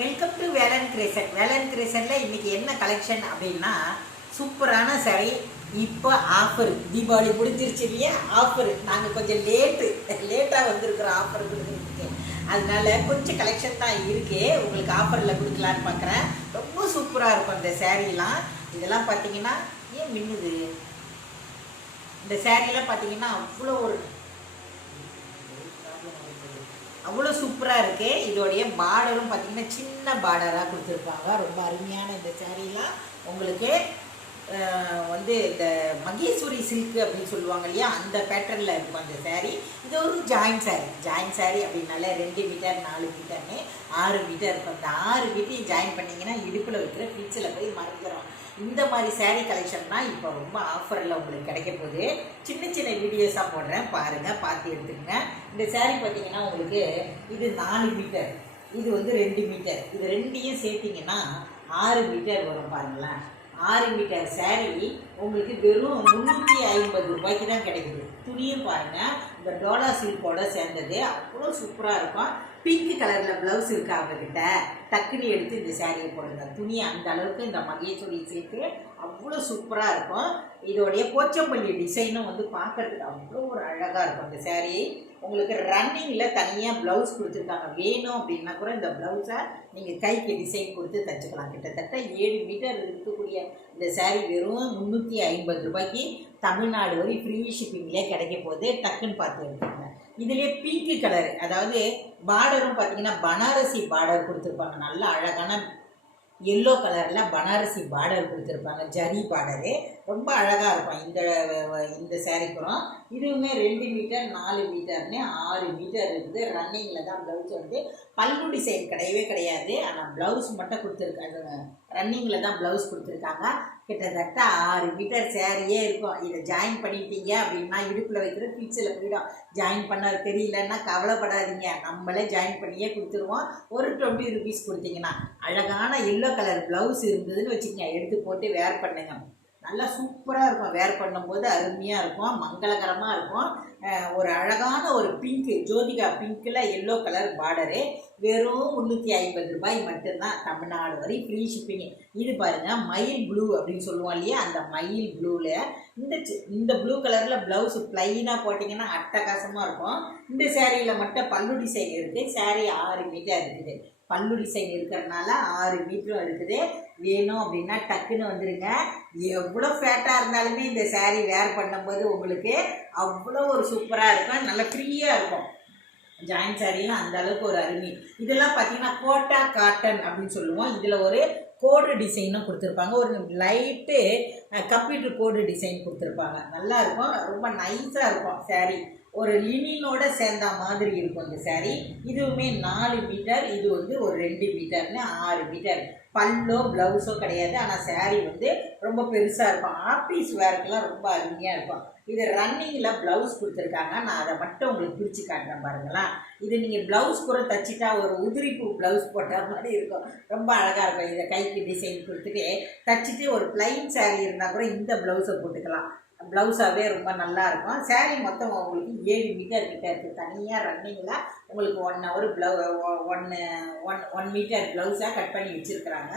Welcome to Velan Creation. Velan கிரேசனில் இன்றைக்கி என்ன கலெக்ஷன் அப்படின்னா, சூப்பரான சாரி. இப்போ ஆஃபர், தீபாவளி முடிஞ்சிருச்சு இல்லையா, ஆஃபர். நாங்கள் கொஞ்சம் லேட்டாக வந்திருக்கிறோம் ஆஃபர் கொடுக்குறதுக்கு. அதனால கொஞ்சம் கலெக்ஷன் தான் இருக்குது, உங்களுக்கு ஆஃபரில் கொடுக்கலான்னு பார்க்குறேன். ரொம்ப சூப்பராக இருக்கும் இந்த சாரீலாம். இதெல்லாம் பார்த்தீங்கன்னா ஏன் மின்னுது, இந்த சாரீலாம் பார்த்தீங்கன்னா அவ்வளோ சூப்பராக இருக்குது. இதோடைய பார்டரும் பார்த்திங்கன்னா சின்ன பார்டராக கொடுத்துருப்பாங்க. ரொம்ப அருமையான இந்த சாரீலாம் உங்களுக்கு இந்த மகேஸ்வரி சில்க்கு அப்படின்னு சொல்லுவாங்க இல்லையா, அந்த பேட்டர்னில் இருக்கும் அந்த சாரீ. இது ஒரு ஜாயின் சாரீ அப்படின்னால 2 மீட்டர் 4 மீட்டர்னு 6 மீட்டர் இருக்கும். அந்த 6 மீட்டரையும் ஜாயின் பண்ணிங்கன்னா இடுப்பில் வைக்கிற ஃபிட்ஸில் போய் மறந்துடும். இந்த மாதிரி சாரீ கலெக்ஷன் தான் இப்போ ரொம்ப ஆஃபரில் உங்களுக்கு கிடைக்க போகுது. சின்ன சின்ன வீடியோஸாக போடுறேன், பாருங்கள், பார்த்து எடுத்துக்கங்க. இந்த சாரீ பார்த்தீங்கன்னா உங்களுக்கு இது 4 மீட்டர், இது 2 மீட்டர். இது ரெண்டையும் சேர்த்திங்கன்னா 6 மீட்டர் வரும். பாருங்களேன், 6 மீட்டர் சாரீ உங்களுக்கு வெறும் 350 ரூபாய்க்கு தான் கிடைக்குது. துணியும் பாருங்கள், இந்த டோலா சில்கோட சேர்ந்தது, அவ்வளோ சூப்பராக இருக்கும். பிங்க் கலரில் ப்ளவுஸ் இருக்கு அவங்கக்கிட்ட, டக்குன்னு எடுத்து இந்த சாரியை போடுங்க. துணி அந்த அளவுக்கு இந்த மகேஸ்வரி சில்க்கு அவ்வளோ சூப்பராக இருக்கும். இதோடைய போச்சம்பள்ளி டிசைனும் பார்க்கறதுக்கு அவ்வளோ ஒரு அழகாக இருக்கும். இந்த சாரீ உங்களுக்கு ரன்னிங்கில் தனியாக ப்ளவுஸ் கொடுத்துருக்காங்க. வேணும் அப்படின்னா கூட இந்த ப்ளவுஸை நீங்கள் கைக்கு டிசைன் கொடுத்து தைச்சிக்கலாம். கிட்டத்தட்ட 7 மீட்டர் இருக்கக்கூடிய இந்த சாரீ வெறும் 350 ரூபாய்க்கு தமிழ்நாடு வரை ஃப்ரீ ஷிப்பிங்லேயே கிடைக்க போகுது. டக்குன்னு பார்த்து எடுத்துக்கோங்க. இதுலேயே பிங்க் கலர், அதாவது பார்டரும் பார்த்தீங்கன்னா பனாரசி பார்டர் கொடுத்துருப்பாங்க. நல்ல அழகான எல்லோ கலரில் பனாரசி பார்டர் கொடுத்துருப்பாங்க, ஜரி பார்டரு. ரொம்ப அழகாக இருக்கும் இந்த சாரீக்குறம். இதுவுமே 2 மீட்டர் 4 மீட்டர்னு 6 மீட்டர் இருக்குது. ரன்னிங்கில் தான் ப்ளவுஸ் பல்லு டிசைன் கிடையவே கிடையாது, ஆனால் ப்ளவுஸ் மட்டும் கொடுத்துருக்காங்க. ரன்னிங்கில் தான் ப்ளவுஸ் கொடுத்துருக்காங்க. கிட்டத்தட்ட 6 மீட்டர் சாரியே இருக்கும். இதை ஜாயின் பண்ணிட்டீங்க அப்படின்னா இடுப்பில் வைக்கிற பீச்சில் போயிடும். ஜாயின் பண்ண தெரியலன்னா கவலைப்படாதீங்க, நம்மளே ஜாயின் பண்ணியே கொடுத்துருவோம். ஒரு 20 ருபீஸ் கொடுத்தீங்கன்னா அழகான எல்லோ கலர் ப்ளவுஸ் இருந்ததுன்னு வச்சுக்கோங்க, எடுத்து போட்டு வேர் பண்ணுங்க. நல்லா சூப்பராக இருக்கும். வேர் பண்ணும்போது அருமையாக இருக்கும், மங்களகரமாக இருக்கும். ஒரு அழகான ஒரு பிங்க்கு, ஜோதிகா பிங்க்கில் எல்லோ கலர் பார்டரு. வெறும் 350 ரூபாய் மட்டும்தான், தமிழ்நாடு வரை ஃப்ரீ ஷிப்பிங்கு. இது பாருங்கள், மயில் ப்ளூ அப்படின்னு சொல்லுவோம் இல்லையா, அந்த மயில் ப்ளூவில் இந்த ப்ளூ கலரில் ப்ளவுஸ் ப்ளைனாக போட்டிங்கன்னா அட்டகாசமாக இருக்கும். இந்த சேரீயில் மட்டும் பல்லு டிசைன் இருக்குது. சாரீ 6 மீட்டர் இருக்குது. பல்லு டிசைன் இருக்கிறதுனால 6 மீட்டரும் இருக்குது. வேணும் அப்படின்னா டக்குன்னு வந்துடுங்க. எவ்வளோ ஃபேட்டாக இருந்தாலுமே இந்த சாரீ வேர் பண்ணும்போது உங்களுக்கு அவ்வளோ ஒரு சூப்பராக இருக்கும், நல்லா ஃப்ரீயாக இருக்கும். ஜாயின் சாரீலாம் அந்த அளவுக்கு ஒரு அருமை. இதெல்லாம் பார்த்தீங்கன்னா கோட்டா காட்டன் அப்படின்னு சொல்லுவோம். இதில் ஒரு கோடு டிசைனும் கொடுத்துருப்பாங்க, ஒரு லைட்டு கம்ப்யூட்டர் கோடு டிசைன் கொடுத்துருப்பாங்க. நல்லா இருக்கும், ரொம்ப நைஸாக இருக்கும் சாரீ. ஒரு லினினோட சேர்ந்த மாதிரி இருக்கும் இந்த சாரீ. இதுவுமே 4 மீட்டர், இது ஒரு 2 மீட்டர்னு 6 மீட்டர். பல்லோ ப்ளவுஸோ கிடையாது, ஆனால் சாரீ ரொம்ப பெருசாக இருக்கும். ஆஃபீஸ் வேர்க்கெலாம் ரொம்ப அருமையாக இருக்கும். இது ரன்னிங்கில் ப்ளவுஸ் கொடுத்துருக்காங்க. நான் அதை மட்டும் உங்களுக்கு பிரித்து காட்டுறேன் பாருங்களேன். இது நீங்கள் ப்ளவுஸ் கூட தைச்சிட்டா ஒரு உதிரிப்பூ ப்ளவுஸ் போட்ட மாதிரி இருக்கும், ரொம்ப அழகாக இருக்கும். இதை கைக்கு டிசைன் கொடுத்துட்டு தைச்சிட்டு ஒரு ப்ளைன் சாரீ இருந்தால் கூட இந்த ப்ளவுஸை போட்டுக்கலாம். ப்ளவுஸாகவே ரொம்ப நல்லா இருக்கும். சாரீ மொத்தம் உங்களுக்கு 7 மீட்டர் கிட்ட இருக்குது. தனியாக ரன்னிங்கில் உங்களுக்கு 1 ஹவர் ஒன் மீட்டர் ப்ளவுஸாக கட் பண்ணி வச்சுருக்குறாங்க.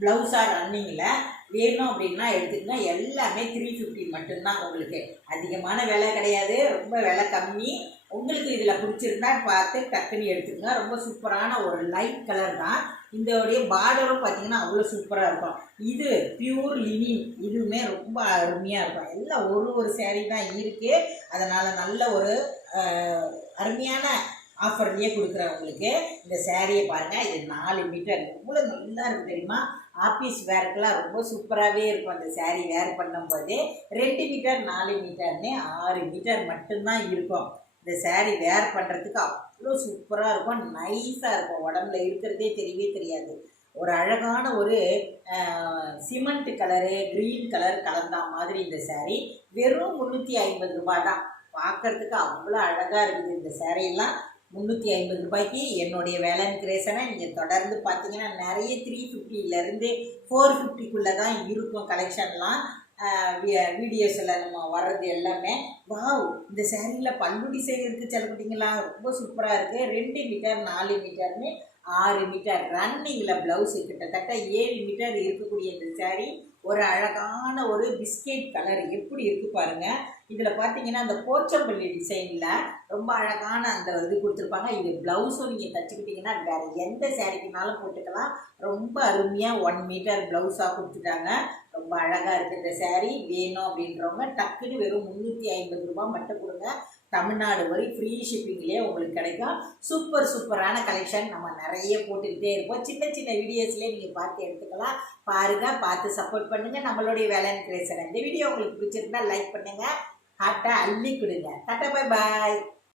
ப்ளவுஸாக ரன்னிங்கில் வேணும் அப்படின்னா எடுத்துக்கங்க. எல்லாமே 350 மட்டும்தான். உங்களுக்கு அதிகமான விலை கிடையாது, ரொம்ப விலை கம்மி. உங்களுக்கு இதில் பிடிச்சிருந்தா பார்த்து டக்குன்னு எடுத்துக்கங்க. ரொம்ப சூப்பரான ஒரு லைட் கலர் தான். இதோடைய பார்டரும் பார்த்தீங்கன்னா அவ்வளோ சூப்பராக இருக்கும். இது பியூர் லினின், இதுவுமே ரொம்ப அருமையாக இருக்கும். எல்லாம் ஒரு சாரீ தான் இருக்குது. அதனால் நல்ல ஒரு அருமையான ஆஃபர்லேயே கொடுக்குறேன் உங்களுக்கு. இந்த சாரியை பாருங்கள், இது 4 மீட்டர் எவ்வளோ நல்லா இருக்குது தெரியுமா. ஆஃபீஸ் வேர்க்கெலாம் ரொம்ப சூப்பராகவே இருக்கும் அந்த சாரீ வேர் பண்ணும்போது. 2 மீட்டர் 4 மீட்டர்னு 6 மீட்டர் மட்டும்தான் இருக்கும். இந்த சாரீ வேர் பண்ணுறதுக்கு அவ்வளோ சூப்பராக இருக்கும், நைஸாக இருக்கும். உடம்புல இருக்கிறதே தெரியவே தெரியாது. ஒரு அழகான ஒரு சிமெண்ட் கலரு க்ரீன் கலர் கலந்தா மாதிரி இந்த சாரீ வெறும் 350 ரூபாய் தான். பார்க்குறதுக்கு அவ்வளோ அழகாக இருக்குது இந்த சாரீலாம். 350 ரூபாய்க்கு என்னுடைய வேலன் கிரேசனை நீங்கள் தொடர்ந்து பார்த்தீங்கன்னா நிறைய 350லேருந்து 450க்குள்ளே தான் இருக்கும் கலெக்ஷன்லாம். வீடியோஸில் நம்ம வர்றது எல்லாமே. வாவ், இந்த சேரீயில் பல்லு டிசைன் இருக்குது செல்லக்குட்டிங்களா, ரொம்ப சூப்பராக இருக்குது. 2 மீட்டர் 4 மீட்டர்னு 6 மீட்டர் ரன்னிங்கில் ப்ளவுஸு கிட்டத்தட்ட 7 மீட்டர் இருக்கக்கூடிய இந்த சேரீ ஒரு அழகான ஒரு பிஸ்கெட் கலர் எப்படி இருக்குது பாருங்கள். இதில் பார்த்தீங்கன்னா அந்த போச்சம்பள்ளி டிசைனில் ரொம்ப அழகான அந்த இது கொடுத்துருப்பாங்க. இது ப்ளவுஸும் நீங்கள் தைச்சிக்கிட்டிங்கன்னா வேறு எந்த சேரீக்குனாலும் போட்டுக்கலாம். ரொம்ப அருமையாக 1 மீட்டர் ப்ளவுஸாக கொடுத்துட்டாங்க. ரொம்ப அழகாக இருக்குது இந்த சேரீ. வேணும் அப்படின்றவங்க டக்குன்னு வெறும் 350 ரூபா மட்டும் கொடுங்க. தமிழ்நாடு வரை ஃப்ரீ ஷிப்பிங்லேயே உங்களுக்கு கிடைக்கும். சூப்பரான கலெக்ஷன் நம்ம நிறைய போட்டுக்கிட்டே இருப்போம். சின்ன சின்ன வீடியோஸ்லேயே நீங்கள் பார்த்து எடுத்துக்கலாம். பாருங்கள், பார்த்து சப்போர்ட் பண்ணுங்கள். நம்மளுடைய வேலைன்னு கிரியேஷன் இந்த வீடியோ உங்களுக்கு பிடிச்சிருந்தா லைக் பண்ணுங்கள், ஹார்ட்டை அள்ளி கொடுங்க. Tata, bye bye.